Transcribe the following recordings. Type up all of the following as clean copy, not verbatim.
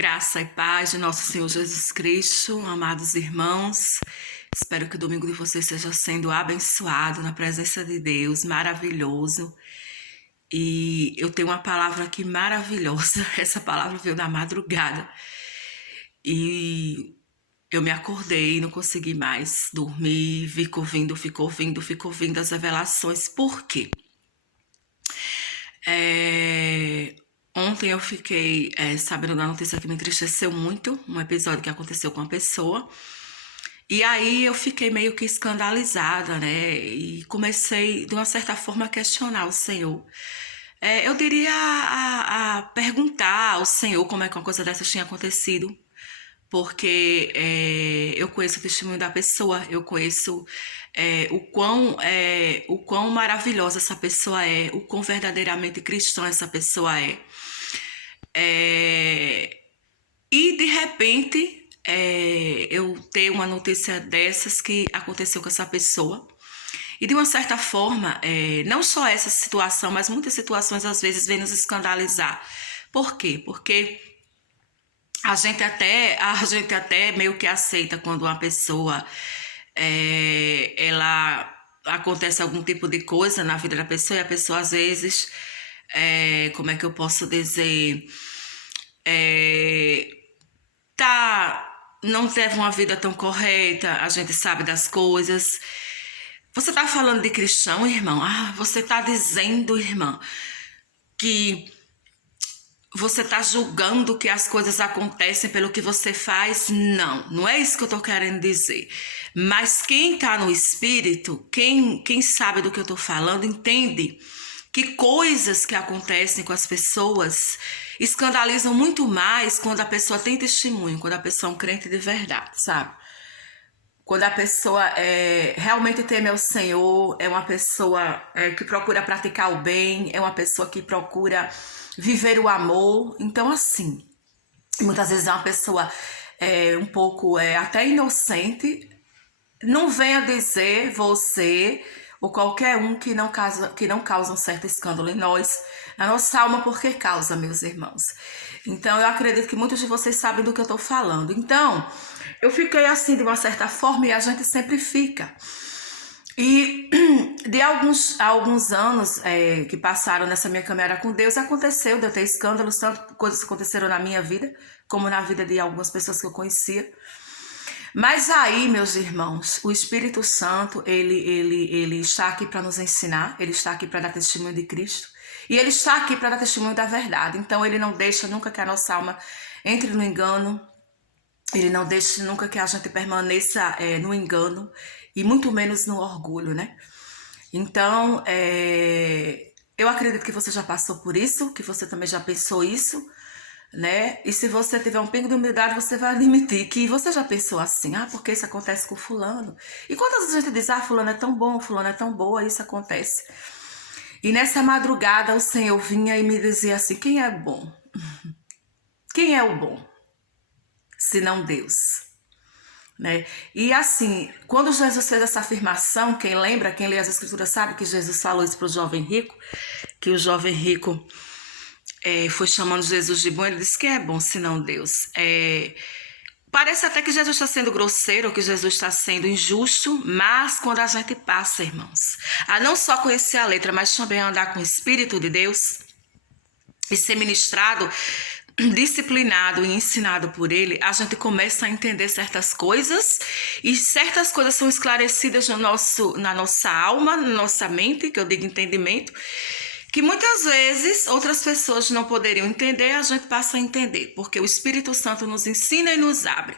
Graça e paz de nosso Senhor Jesus Cristo, amados irmãos. Espero que o domingo de vocês esteja sendo abençoado na presença de Deus, maravilhoso. E eu tenho uma palavra aqui maravilhosa. Essa palavra veio na madrugada. E eu me acordei, não consegui mais dormir, fico ouvindo as revelações. Por quê? Ontem eu fiquei sabendo da notícia que me entristeceu muito, um episódio que aconteceu com uma pessoa. E aí eu fiquei meio que escandalizada, né? E comecei, de uma certa forma, a questionar o Senhor. Eu diria a perguntar ao Senhor como é que uma coisa dessas tinha acontecido. Porque eu conheço o testemunho da pessoa, eu conheço o quão maravilhosa essa pessoa é, o quão verdadeiramente cristã essa pessoa é. E de repente eu tenho uma notícia dessas que aconteceu com essa pessoa. E de uma certa forma, não só essa situação, mas muitas situações às vezes vêm nos escandalizar. Por quê? Porque a gente até meio que aceita quando uma pessoa ela acontece algum tipo de coisa na vida da pessoa e a pessoa às vezes como é que eu posso dizer, não teve uma vida tão correta, a gente sabe das coisas. Você tá falando de cristão, irmão? Você tá dizendo, irmã, que você tá julgando que as coisas acontecem pelo que você faz? Não é isso que eu tô querendo dizer. Mas quem tá no espírito, quem sabe do que eu tô falando, entende que coisas que acontecem com as pessoas escandalizam muito mais quando a pessoa tem testemunho, quando a pessoa é um crente de verdade, sabe? Quando a pessoa realmente teme ao Senhor, é uma pessoa que procura praticar o bem, é uma pessoa que procura viver o amor. Então, assim, muitas vezes é uma pessoa um pouco até inocente. Não venha dizer você ou qualquer um que não causa um certo escândalo em nós, na nossa alma, porque causa, meus irmãos. Então, eu acredito que muitos de vocês sabem do que eu estou falando. Então, eu fiquei assim de uma certa forma e a gente sempre fica. E de alguns anos que passaram nessa minha caminhada com Deus, aconteceu de eu ter escândalos, tanto coisas aconteceram na minha vida, como na vida de algumas pessoas que eu conhecia. Mas aí, meus irmãos, o Espírito Santo, ele está aqui para nos ensinar, ele está aqui para dar testemunho de Cristo, e ele está aqui para dar testemunho da verdade. Então, ele não deixa nunca que a nossa alma entre no engano, ele não deixa nunca que a gente permaneça no engano, e muito menos no orgulho, né? Então, eu acredito que você já passou por isso, que você também já pensou isso, né? E se você tiver um pingo de humildade, você vai admitir que você já pensou assim, porque isso acontece com fulano. E quantas vezes a gente diz, fulano é tão bom, fulano é tão boa, isso acontece. E nessa madrugada o Senhor vinha e me dizia assim, quem é bom? Quem é o bom? Senão Deus. Né? E assim, quando Jesus fez essa afirmação, quem lembra, quem lê as escrituras sabe que Jesus falou isso para o jovem rico, que o jovem rico foi chamando Jesus de bom, ele disse que é bom senão Deus. Parece até que Jesus está sendo grosseiro, que Jesus está sendo injusto, mas quando a gente passa, irmãos, a não só conhecer a letra, mas também andar com o Espírito de Deus e ser ministrado, disciplinado e ensinado por ele, a gente começa a entender certas coisas e certas coisas são esclarecidas na nossa alma, na nossa mente, que eu digo entendimento, que muitas vezes outras pessoas não poderiam entender, a gente passa a entender, porque o Espírito Santo nos ensina e nos abre.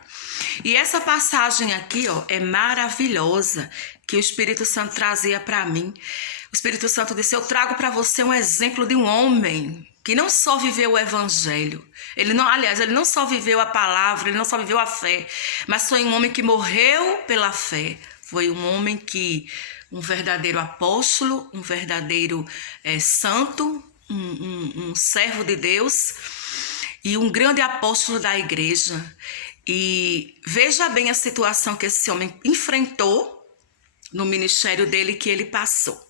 E essa passagem aqui, é maravilhosa, que o Espírito Santo trazia para mim. O Espírito Santo disse, eu trago para você um exemplo de um homem que não só viveu o evangelho, ele não só viveu a palavra, ele não só viveu a fé, mas foi um homem que morreu pela fé, foi um homem um verdadeiro apóstolo, um verdadeiro santo, um servo de Deus e um grande apóstolo da igreja. E veja bem a situação que esse homem enfrentou no ministério dele, que ele passou.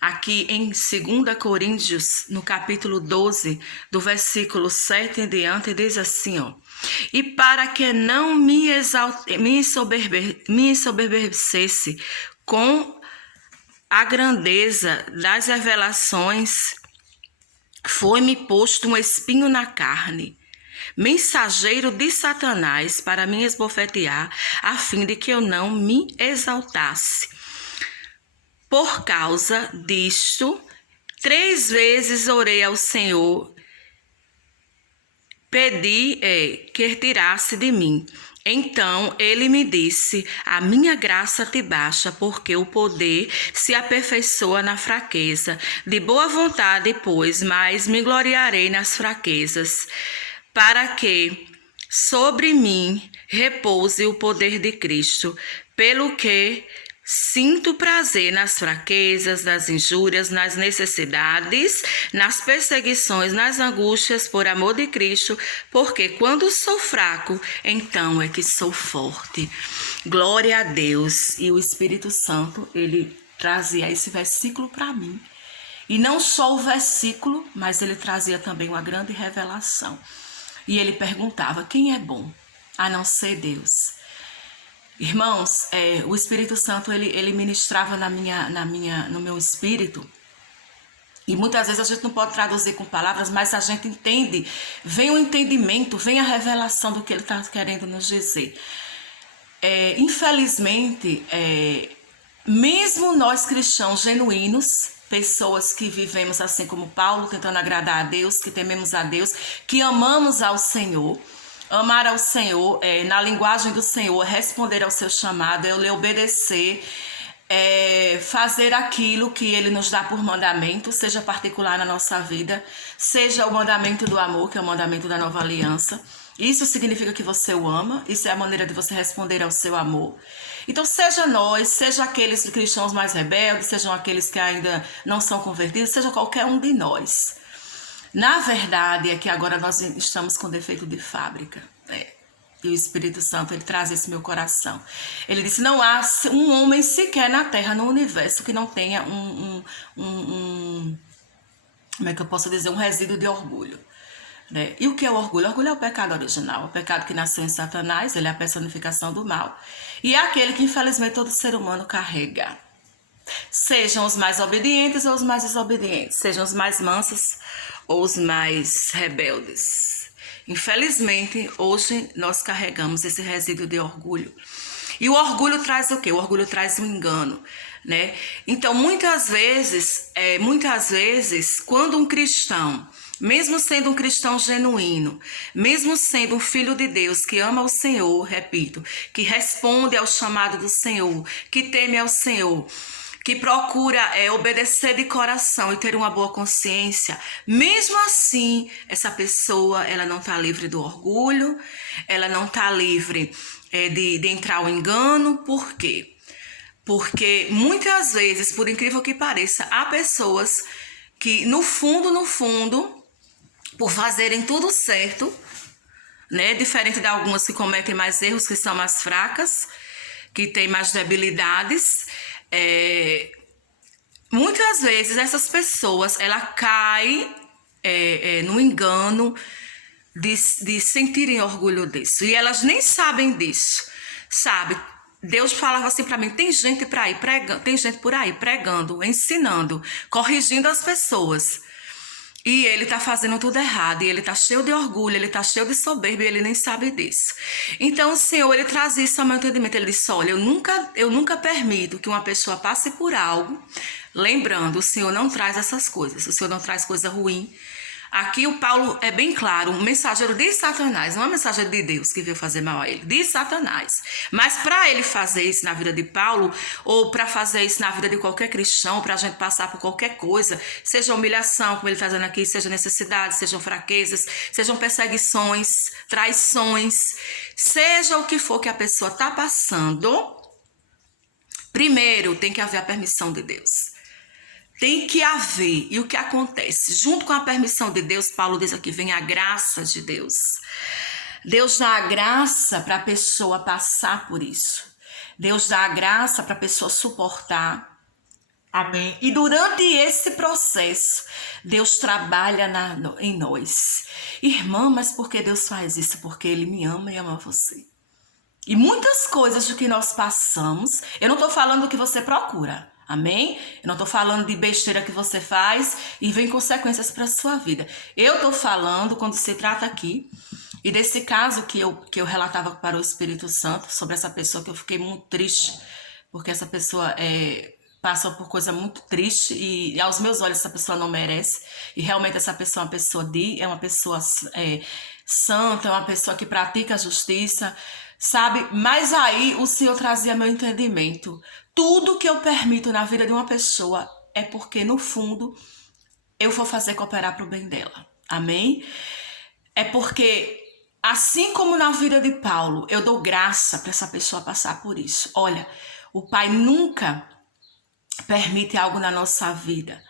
Aqui em 2 Coríntios, no capítulo 12, do versículo 7 em diante, diz assim, ó. E para que não me ensoberbecesse com a grandeza das revelações, foi-me posto um espinho na carne, mensageiro de Satanás, para me esbofetear, a fim de que eu não me exaltasse. Por causa disto, 3 vezes orei ao Senhor, pedi que tirasse de mim. Então ele me disse: a minha graça te basta, porque o poder se aperfeiçoa na fraqueza. De boa vontade, pois, mas me gloriarei nas fraquezas, para que sobre mim repouse o poder de Cristo, pelo que sinto prazer nas fraquezas, nas injúrias, nas necessidades, nas perseguições, nas angústias, por amor de Cristo, porque quando sou fraco, então é que sou forte. Glória a Deus. E o Espírito Santo, ele trazia esse versículo para mim. E não só o versículo, mas ele trazia também uma grande revelação. E ele perguntava: quem é bom a não ser Deus? Irmãos, o Espírito Santo, ele ministrava no meu espírito. E muitas vezes a gente não pode traduzir com palavras, mas a gente entende. Vem o entendimento, vem a revelação do que ele está querendo nos dizer. Infelizmente, mesmo nós cristãos genuínos, pessoas que vivemos assim como Paulo, tentando agradar a Deus, que tememos a Deus, que amamos ao Senhor. Amar ao Senhor, na linguagem do Senhor, responder ao seu chamado, eu lhe obedecer, fazer aquilo que Ele nos dá por mandamento, seja particular na nossa vida, seja o mandamento do amor, que é o mandamento da nova aliança. Isso significa que você o ama, isso é a maneira de você responder ao seu amor. Então, seja nós, seja aqueles cristãos mais rebeldes, sejam aqueles que ainda não são convertidos, seja qualquer um de nós. Na verdade, é que agora nós estamos com defeito de fábrica. E o Espírito Santo, ele traz esse meu coração. Ele disse: não há um homem sequer na Terra, no universo, que não tenha como é que eu posso dizer? Um resíduo de orgulho. Né? E o que é o orgulho? O orgulho é o pecado original. O pecado que nasceu em Satanás, ele é a personificação do mal. E é aquele que, infelizmente, todo ser humano carrega. Sejam os mais obedientes ou os mais desobedientes. Sejam os mais mansos ou os mais rebeldes. Infelizmente, hoje nós carregamos esse resíduo de orgulho. E o orgulho traz o quê? O orgulho traz o engano, né? Então, muitas vezes, quando um cristão, mesmo sendo um cristão genuíno, mesmo sendo um filho de Deus que ama o Senhor, repito, que responde ao chamado do Senhor, que teme ao Senhor, que procura obedecer de coração e ter uma boa consciência, mesmo assim, essa pessoa, ela não está livre do orgulho, ela não está livre de entrar o engano. Por quê? Porque muitas vezes, por incrível que pareça, há pessoas que no fundo, por fazerem tudo certo, né, diferente de algumas que cometem mais erros, que são mais fracas, que têm mais debilidades, muitas vezes essas pessoas, ela caem no engano de sentirem orgulho disso. E elas nem sabem disso, sabe? Deus falava assim para mim: tem gente por aí pregando, ensinando, corrigindo as pessoas. E ele tá fazendo tudo errado, e ele tá cheio de orgulho, ele tá cheio de soberba, e ele nem sabe disso. Então o Senhor, ele traz isso ao meu entendimento. Ele disse: olha, eu nunca permito que uma pessoa passe por algo. Lembrando, o Senhor não traz essas coisas, o Senhor não traz coisa ruim. Aqui o Paulo é bem claro, um mensageiro de Satanás, não é um mensageiro de Deus que veio fazer mal a ele, de Satanás. Mas para ele fazer isso na vida de Paulo, ou para fazer isso na vida de qualquer cristão, para a gente passar por qualquer coisa, seja humilhação, como ele está dizendo aqui, seja necessidade, sejam fraquezas, sejam perseguições, traições, seja o que for que a pessoa está passando, primeiro tem que haver a permissão de Deus. Tem que haver. E o que acontece? Junto com a permissão de Deus, Paulo diz aqui, vem a graça de Deus. Deus dá a graça para a pessoa passar por isso. Deus dá a graça para a pessoa suportar. Amém. E durante esse processo, Deus trabalha em nós. Irmã, mas por que Deus faz isso? Porque Ele me ama e ama você. E muitas coisas do que nós passamos, eu não estou falando do que você procura, amém? Eu não estou falando de besteira que você faz e vem consequências para a sua vida. Eu estou falando, quando se trata aqui, e desse caso que eu relatava para o Espírito Santo, sobre essa pessoa que eu fiquei muito triste, porque essa pessoa passou por coisa muito triste e aos meus olhos essa pessoa não merece. E realmente essa pessoa é uma pessoa santa, é uma pessoa que pratica a justiça, sabe? Mas aí o Senhor trazia meu entendimento. Tudo que eu permito na vida de uma pessoa é porque, no fundo, eu vou fazer cooperar para o bem dela. Amém? É porque, assim como na vida de Paulo, eu dou graça para essa pessoa passar por isso. Olha, o Pai nunca permite algo na nossa vida.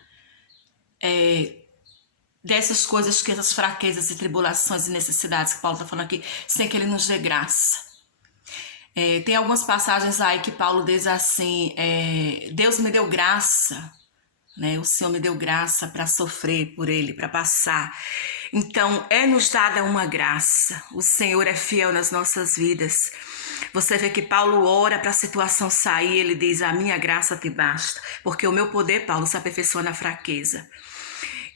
Dessas coisas, que essas fraquezas e tribulações e necessidades que Paulo está falando aqui, sem que Ele nos dê graça. Tem algumas passagens aí que Paulo diz assim, Deus me deu graça, né? O Senhor me deu graça para sofrer por Ele, para passar. Então, nos dada uma graça. O Senhor é fiel nas nossas vidas. Você vê que Paulo ora para a situação sair, ele diz, a minha graça te basta, porque o meu poder, Paulo, se aperfeiçoa na fraqueza.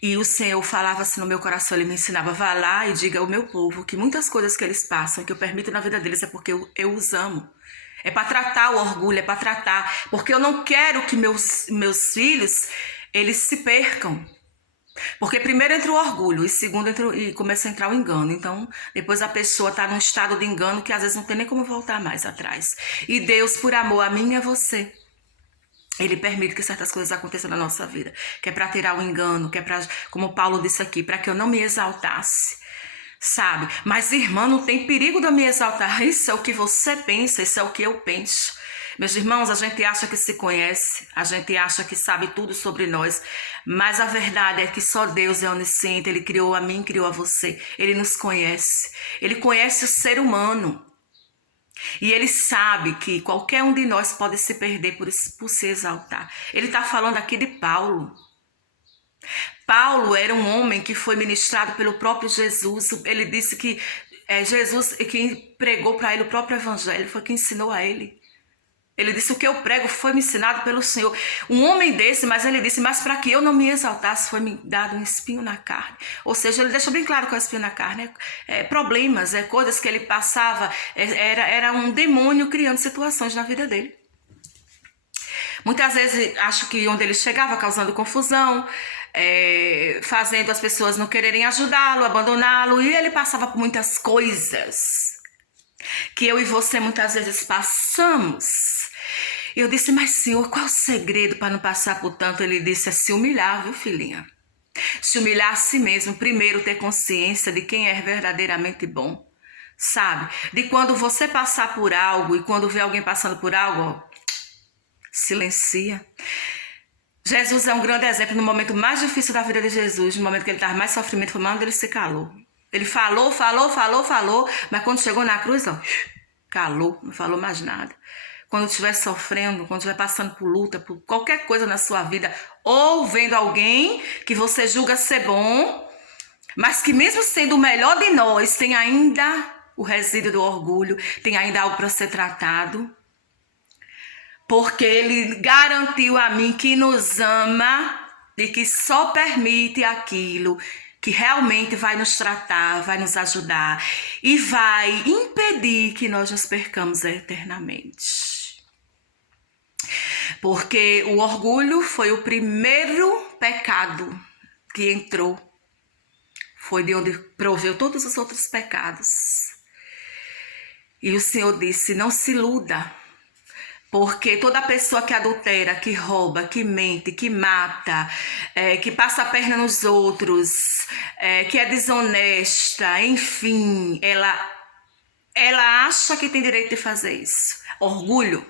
E o Senhor falava assim no meu coração, Ele me ensinava, vá lá e diga ao meu povo que muitas coisas que eles passam, que eu permito na vida deles, é porque eu os amo. É para tratar o orgulho, é para tratar, porque eu não quero que meus filhos, eles se percam. Porque primeiro entra o orgulho e segundo começa a entrar o engano. Então, depois a pessoa está num estado de engano que às vezes não tem nem como voltar mais atrás. E Deus, por amor a mim e a você, Ele permite que certas coisas aconteçam na nossa vida, que é para tirar o engano, que é para, como Paulo disse aqui, para que eu não me exaltasse, sabe? Mas, irmã, não tem perigo de eu me exaltar. Isso é o que você pensa, isso é o que eu penso. Meus irmãos, a gente acha que se conhece, a gente acha que sabe tudo sobre nós, mas a verdade é que só Deus é onisciente. Ele criou a mim, criou a você. Ele nos conhece. Ele conhece o ser humano. E Ele sabe que qualquer um de nós pode se perder por se exaltar. Ele está falando aqui de Paulo. Paulo era um homem que foi ministrado pelo próprio Jesus. Ele disse que Jesus, quem pregou para ele o próprio evangelho, foi quem ensinou a ele. Ele disse, o que eu prego foi me ensinado pelo Senhor. Um homem desse, mas ele disse, mas para que eu não me exaltasse, foi me dado um espinho na carne. Ou seja, ele deixa bem claro que é o espinho na carne. Problemas, coisas que ele passava, era um demônio criando situações na vida dele. Muitas vezes, acho que onde ele chegava, causando confusão, fazendo as pessoas não quererem ajudá-lo, abandoná-lo, e ele passava por muitas coisas que eu e você muitas vezes passamos. Eu disse, mas Senhor, qual o segredo para não passar por tanto? Ele disse, é se humilhar, viu, filhinha? Se humilhar a si mesmo, primeiro ter consciência de quem é verdadeiramente bom, sabe? De quando você passar por algo e quando vê alguém passando por algo, ó, silencia. Jesus é um grande exemplo no momento mais difícil da vida de Jesus, no momento que ele estava mais sofrimento, foi quando ele se calou. Ele falou, mas quando chegou na cruz, ó, calou, não falou mais nada. Quando estiver sofrendo, quando estiver passando por luta, por qualquer coisa na sua vida, ou vendo alguém que você julga ser bom, mas que mesmo sendo o melhor de nós, tem ainda o resíduo do orgulho, tem ainda algo para ser tratado, porque Ele garantiu a mim que nos ama e que só permite aquilo que realmente vai nos tratar, vai nos ajudar e vai impedir que nós nos percamos eternamente. Porque o orgulho foi o primeiro pecado que entrou. Foi de onde proveu todos os outros pecados. E o Senhor disse, não se iluda. Porque toda pessoa que adultera, que rouba, que mente, que mata, que passa a perna nos outros, que é desonesta, enfim, ela acha que tem direito de fazer isso. Orgulho.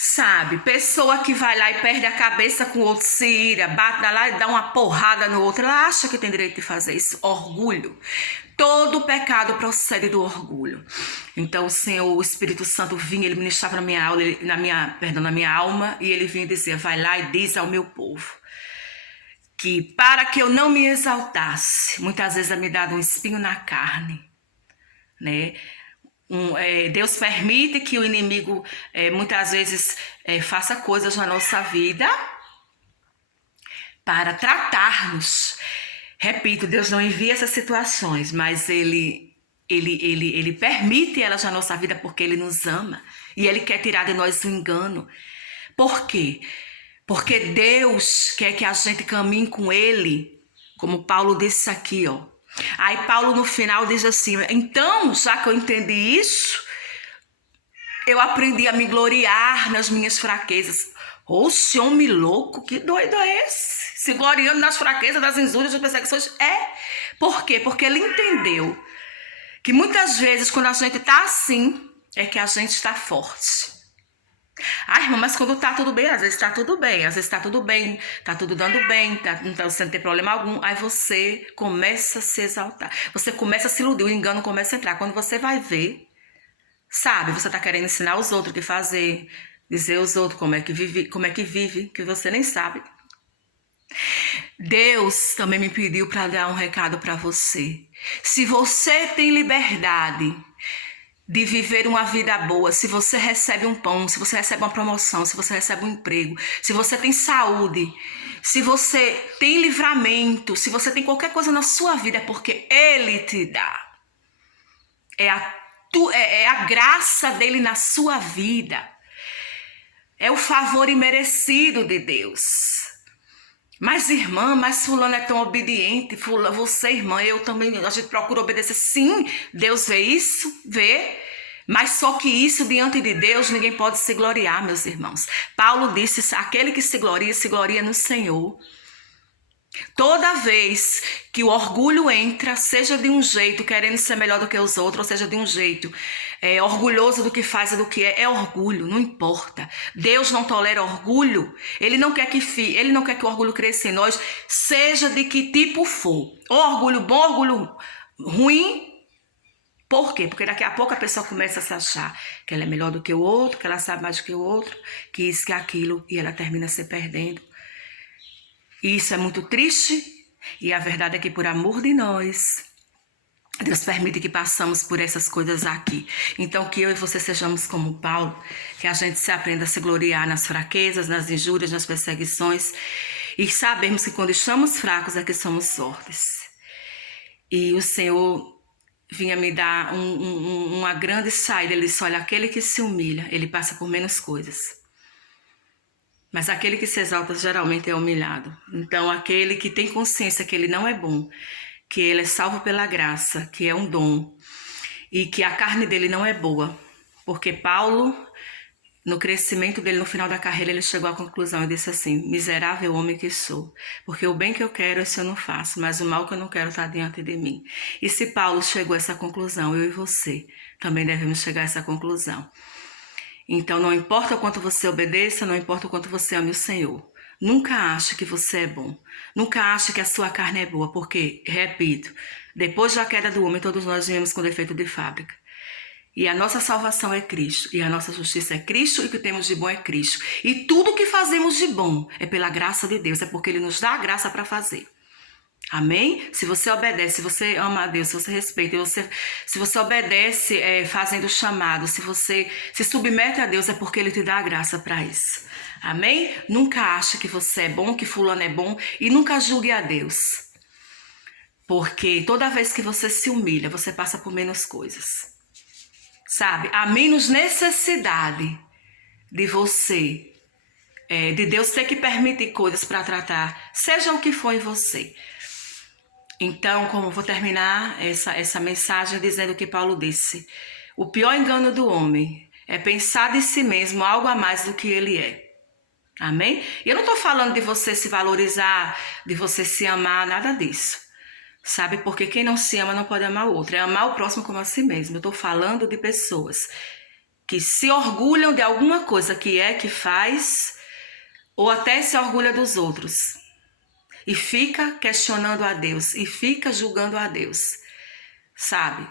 Sabe, pessoa que vai lá e perde a cabeça com o outro, se ira, bate lá e dá uma porrada no outro, ela acha que tem direito de fazer isso. Orgulho. Todo pecado procede do orgulho. Então o Senhor, o Espírito Santo vinha, ele ministrava na minha aula, na minha alma, e ele vinha dizer: vai lá e diz ao meu povo que para que eu não me exaltasse, muitas vezes é me dado um espinho na carne, né? Deus permite que o inimigo muitas vezes faça coisas na nossa vida para tratar-nos. Repito, Deus não envia essas situações, mas ele permite elas na nossa vida porque Ele nos ama e Ele quer tirar de nós o engano. Por quê? Porque Deus quer que a gente caminhe com Ele, como Paulo disse aqui, ó. Aí Paulo no final diz assim: então, já que eu entendi isso, eu aprendi a me gloriar nas minhas fraquezas. Oxe, homem louco, que doido é esse? Se gloriando nas fraquezas, das injúrias, das perseguições. Por quê? Porque ele entendeu que muitas vezes quando a gente está assim, é que a gente está forte. Ah, irmã, mas quando tá tudo bem, às vezes tá tudo bem, às vezes tá tudo bem, tá tudo dando bem, não tá sem ter problema algum. Aí você começa a se exaltar, você começa a se iludir, o engano começa a entrar. Quando você vai ver, sabe, você tá querendo ensinar os outros o que fazer, dizer aos outros como é que vive, que você nem sabe. Deus também me pediu para dar um recado para você. Se você tem liberdade de viver uma vida boa, se você recebe um pão, se você recebe uma promoção, se você recebe um emprego, se você tem saúde, se você tem livramento, se você tem qualquer coisa na sua vida, é porque Ele te dá. É a graça dele na sua vida. É o favor imerecido de Deus. Mas irmã, mas fulano é tão obediente, você irmã, eu também, a gente procura obedecer. Sim, Deus vê isso, vê, mas só que isso diante de Deus ninguém pode se gloriar, meus irmãos. Paulo disse: aquele que se gloria no Senhor. Toda vez que o orgulho entra, seja de um jeito querendo ser melhor do que os outros, ou seja de um jeito orgulhoso do que faz e do que é orgulho, não importa. Deus não tolera orgulho. Ele não quer que o orgulho cresça em nós, seja de que tipo for. Ou orgulho bom, orgulho ruim. Por quê? Porque daqui a pouco a pessoa começa a se achar que ela é melhor do que o outro, que ela sabe mais do que o outro, que isso, que aquilo, e ela termina se perdendo. E isso é muito triste, e a verdade é que por amor de nós, Deus permite que passamos por essas coisas aqui. Então que eu e você sejamos como Paulo, que a gente se aprenda a se gloriar nas fraquezas, nas injúrias, nas perseguições, e sabemos que quando estamos fracos é que somos fortes. E o Senhor vinha me dar uma grande saída. Ele disse: olha, aquele que se humilha, ele passa por menos coisas. Mas aquele que se exalta geralmente é humilhado. Então aquele que tem consciência que ele não é bom, que ele é salvo pela graça, que é um dom, e que a carne dele não é boa. Porque Paulo, no crescimento dele, no final da carreira, ele chegou à conclusão e disse assim: miserável homem que sou, porque o bem que eu quero, esse eu não faço, mas o mal que eu não quero está diante de mim. E se Paulo chegou a essa conclusão, eu e você também devemos chegar a essa conclusão. Então não importa o quanto você obedeça, não importa o quanto você ame o Senhor. Nunca ache que você é bom. Nunca ache que a sua carne é boa, porque, repito, depois da queda do homem, todos nós viemos com defeito de fábrica. E a nossa salvação é Cristo, e a nossa justiça é Cristo, e o que temos de bom é Cristo. E tudo que fazemos de bom é pela graça de Deus, é porque Ele nos dá a graça para fazer. Amém? Se você obedece, se você ama a Deus, se você respeita, se você obedece fazendo o chamado, se você se submete a Deus, é porque Ele te dá a graça para isso. Amém? Nunca ache que você é bom, que fulano é bom, e nunca julgue a Deus. Porque toda vez que você se humilha, você passa por menos coisas. Sabe? Há menos necessidade de você, de Deus ter que permitir coisas para tratar, seja o que for em você. Então, como vou terminar essa mensagem dizendo o que Paulo disse: o pior engano do homem é pensar de si mesmo algo a mais do que ele é. Amém? E eu não estou falando de você se valorizar, de você se amar, nada disso. Sabe? Porque quem não se ama não pode amar o outro. É amar o próximo como a si mesmo. Eu estou falando de pessoas que se orgulham de alguma coisa que faz, ou até se orgulha dos outros. E fica questionando a Deus, e fica julgando a Deus, sabe?